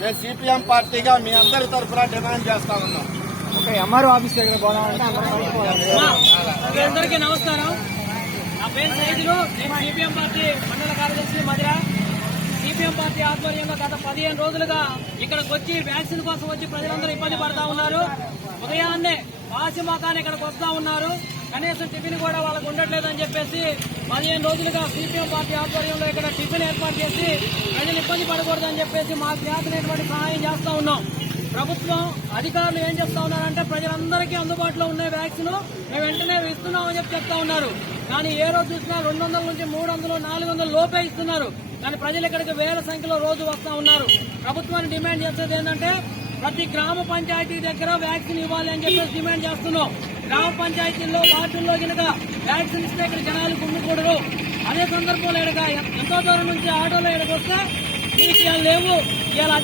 నేను సిపిఎం పార్టీగా మీ అందరి తరఫున డిమాండ్ చేస్తా ఉన్నాం. ఎంఆర్ఓ ఆఫీస్ దగ్గర పోదామంటే అందరికీ నమస్కారం. నా పేరు సైదులు. నేను సిపిఎం పార్టీ మండల కార్యదర్శి మధిర. సిపిఎం పార్టీ ఆధ్వర్యంలో గత 15 రోజులుగా ఇక్కడికి వచ్చి వ్యాక్సిన్ కోసం వచ్చి ప్రజలందరూ ఇబ్బంది పడతా ఉన్నారు. ఉదయాన్నే పాసిమాకాన్ని ఇక్కడికి వస్తా ఉన్నారు. కనీసం టిఫిన్ కూడా వాళ్ళకు ఉండట్లేదని చెప్పేసి 15 రోజులుగా సిపిఎం పార్టీ ఆధ్వర్యంలో ఇక్కడ టిఫిన్ ఏర్పాటు చేసి ప్రజలు ఇబ్బంది పడకూడదని చెప్పేసి మాకు చేతనైనటువంటి సహాయం చేస్తా ఉన్నాం. ప్రభుత్వం అధికారులు ఏం చెప్తా ఉన్నారంటే ప్రజలందరికీ అందుబాటులో ఉన్న వ్యాక్సిన్ మేము వెంటనే ఇస్తున్నామని చెప్తా ఉన్నారు. కానీ ఏ రోజు చూసినా 200 నుంచి 300, 400 లోపే ఇస్తున్నారు. కానీ ప్రజలు ఇక్కడికి వేల సంఖ్యలో రోజు వస్తా ఉన్నారు. ప్రభుత్వాన్ని డిమాండ్ చేసేది ఏంటంటే ప్రతి గ్రామ పంచాయతీ దగ్గర వ్యాక్సిన్ ఇవ్వాలి అని చెప్పేసి డిమాండ్ చేస్తున్నాం. గ్రామ పంచాయతీల్లో వార్డుల్లో కనుక వ్యాక్సిన్ ఇస్తే ఇక్కడ జనాలు గుమ్మికూడరు. అదే సందర్భంలో ఎంతో దూరం నుంచి ఆటోలో ఇక్కడికి వస్తే మీకు ఇవాళ లేవు, ఇవాళ